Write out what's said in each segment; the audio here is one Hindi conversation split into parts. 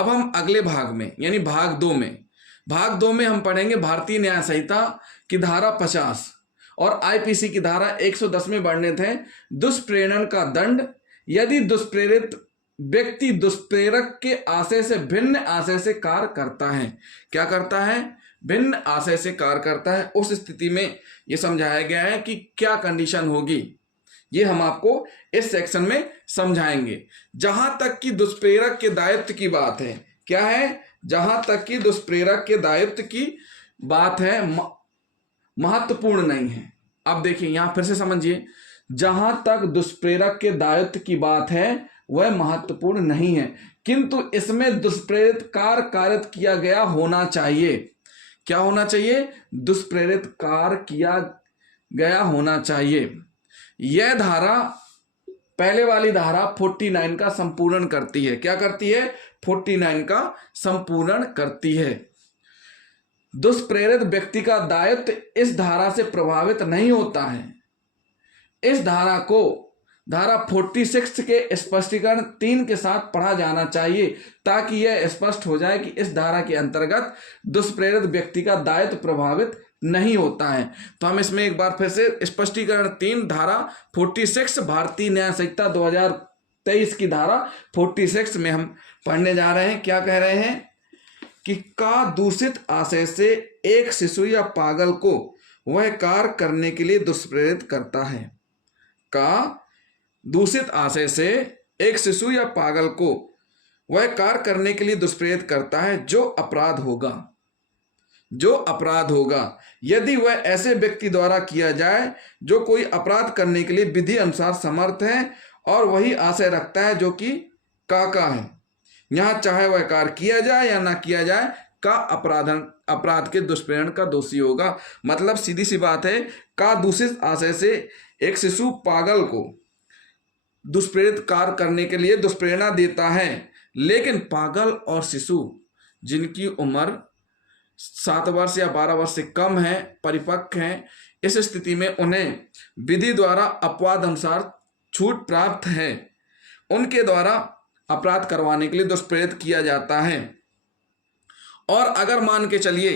अब हम अगले भाग में यानी भाग दो में हम पढ़ेंगे भारतीय न्याय संहिता की धारा 50 और आईपीसी की धारा 110 में वर्णित है दुष्प्रेरण का दंड यदि दुष्प्रेरित व्यक्ति दुष्प्रेरक के आशय से भिन्न आशय से कार्य करता है। क्या करता है? भिन्न आशय से कार्य करता है। उस स्थिति में यह समझाया गया है कि क्या कंडीशन होगी, ये हम आपको इस सेक्शन में समझाएंगे। जहां तक कि दुष्प्रेरक के दायित्व की बात है, क्या है? जहां तक कि दुष्प्रेरक के दायित्व की बात है महत्वपूर्ण नहीं है। अब देखिए यहां फिर से समझिए, जहां तक दुष्प्रेरक के दायित्व की बात है वह महत्वपूर्ण नहीं है, किंतु इसमें दुष्प्रेरित कार्य कारित किया गया होना चाहिए। क्या होना चाहिए? दुष्प्रेरित कार्य किया गया होना चाहिए। यह धारा पहले वाली धारा 49 का संपूर्ण करती है। क्या करती है? 49 का संपूर्ण करती है। दुष्प्रेरित व्यक्ति का दायित्व इस धारा से प्रभावित नहीं होता है। इस धारा को धारा 46 के स्पष्टीकरण 3 के साथ पढ़ा जाना चाहिए ताकि यह स्पष्ट हो जाए कि इस धारा के अंतर्गत दुष्प्रेरित व्यक्ति का दायित्व प्रभावित नहीं होता है। तो हम इसमें एक बार फिर से स्पष्टीकरण 3 धारा 46 भारतीय न्याय संहिता 2023 की धारा 46 में हम पढ़ने जा रहे हैं। क्या कह रहे हैं कि का दूषित आशय से एक शिशु या पागल को वह कार्य करने के लिए दुष्प्रेरित करता है। का दूषित आशय से एक शिशु या पागल को वह कार्य करने के लिए दुष्प्रेरित करता है जो अपराध होगा यदि वह ऐसे व्यक्ति द्वारा किया जाए जो कोई अपराध करने के लिए विधि अनुसार समर्थ है और वही आशय रखता है जो कि का है। यहां चाहे वह कार्य किया जाए या ना किया जाए, का अपराध के दुष्प्रेरण का दोषी होगा। मतलब सीधी सी बात है, का दूषित आशय से एक शिशु पागल को दुष्प्रेरित कार्य करने के लिए दुष्प्रेरणा देता है, लेकिन पागल और शिशु जिनकी उम्र 7 वर्ष या 12 वर्ष से कम है, परिपक्व हैं, इस स्थिति में उन्हें विधि द्वारा अपवाद अनुसार छूट प्राप्त है, उनके द्वारा अपराध करवाने के लिए दुष्प्रेरित किया जाता है। और अगर मान के चलिए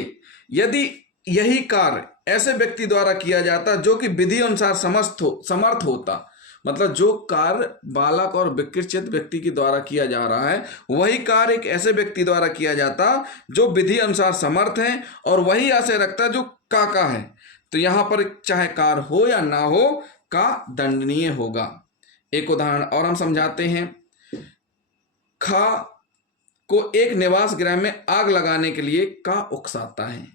यदि यही कार्य ऐसे व्यक्ति द्वारा किया जाता जो कि विधि अनुसार समर्थ होता, मतलब जो कार्य बालक और विकृत व्यक्ति के द्वारा किया जा रहा है वही कार्य एक ऐसे व्यक्ति द्वारा किया जाता जो विधि अनुसार समर्थ है और वही आशय रखता जो का है, तो यहां पर चाहे कार्य हो या ना हो, का दंडनीय होगा। एक उदाहरण और हम समझाते हैं। खा को एक निवास गृह में आग लगाने के लिए का उकसाता है।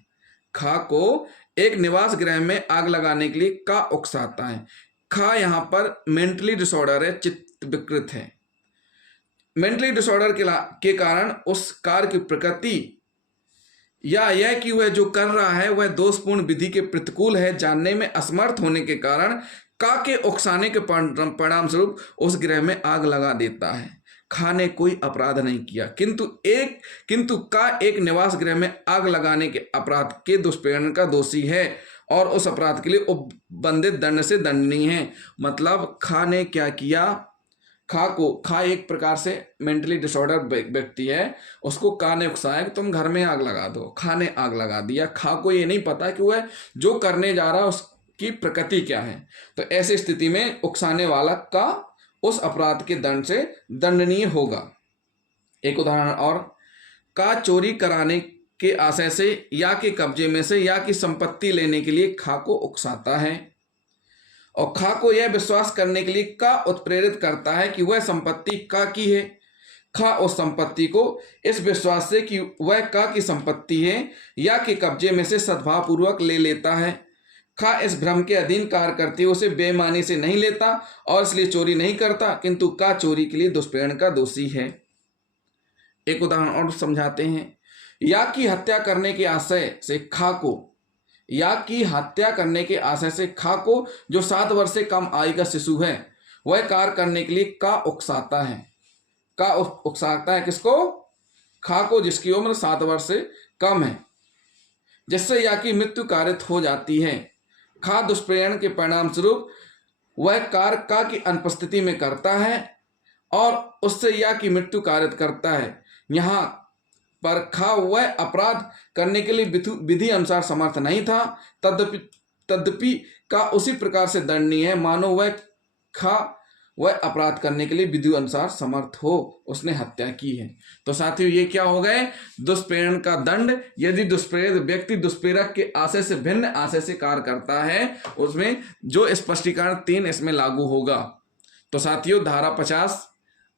खा को एक निवास गृह में आग लगाने के लिए का उकसाता है। खा यहां पर मेंटली डिसऑर्डर है, चित्त विकृत है। मेंटली डिसऑर्डर के कारण उस कार्य की प्रकृति या यह कि वह जो कर रहा है वह दोषपूर्ण विधि के प्रतिकूल है जानने में असमर्थ होने के कारण का के उकसाने के परिणाम स्वरूप उस गृह में आग लगा देता है। खा ने कोई अपराध नहीं किया, किंतु का एक निवास गृह में आग लगाने के अपराध के दुष्प्रेरण का दोषी है और उस अपराध के लिए उपबंधित दंड से दंडनीय है। मतलब खा ने क्या किया? खा एक प्रकार से मेंटली डिसऑर्डर व्यक्ति है, उसको का ने उकसाया कि तुम घर में आग लगा दो, खा ने आग लगा दिया। खा को ये नहीं पता कि वह जो करने जा रहा है उसकी प्रकृति क्या है, तो ऐसी स्थिति में उकसाने वाला का उस अपराध के दंड से दंडनीय होगा। एक उदाहरण और, का चोरी कराने के आशय से या के कब्जे में से या की संपत्ति लेने के लिए खा को उकसाता है और खा को यह विश्वास करने के लिए का उत्प्रेरित करता है कि वह संपत्ति का की है। खा उस संपत्ति को इस विश्वास से कि वह का की संपत्ति है या के कब्जे में से सद्भाव पूर्वक ले लेता है। खा इस भ्रम के अधीन कार्य करते हुए उसे बेईमानी से नहीं लेता और इसलिए चोरी नहीं करता, किंतु का चोरी के लिए दुष्प्रेरण का दोषी है। एक उदाहरण और समझाते हैं। या की हत्या करने के आशय से खा को जो 7 वर्ष से कम आयु का शिशु है वह कार्य करने के लिए का उकसाता है। का उकसाता है किसको? खा को, जिसकी उम्र 7 वर्ष से कम है, जिससे या की मृत्यु कारित हो जाती है। खा दुष्प्रेरण के परिणाम स्वरूप वह कार्य का की अनुपस्थिति में करता है और उससे या की मृत्यु कारित करता है। यहाँ पर खा वह अपराध करने के लिए विधि अनुसार समर्थ नहीं था, तद्यपि का उसी प्रकार से दंडनीय है मानो वह अपराध करने के लिए विधि अनुसार समर्थ हो, उसने हत्या की है। तो साथियों ये क्या हो गए, दुष्प्रेरण का दंड। यदि दुष्प्रेरित व्यक्ति दुष्प्रेरक के आशय से भिन्न आशय से कार्य करता है, उसमें जो स्पष्टीकरण 3 इसमें लागू होगा। तो साथियों धारा 50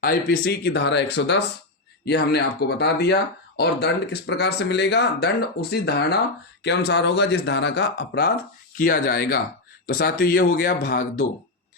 आईपीसी की धारा 110 ये हमने आपको बता दिया। और दंड किस प्रकार से मिलेगा, दंड उसी धारणा के अनुसार होगा जिस धारा का अपराध किया जाएगा। तो साथियों ये हो गया भाग 2।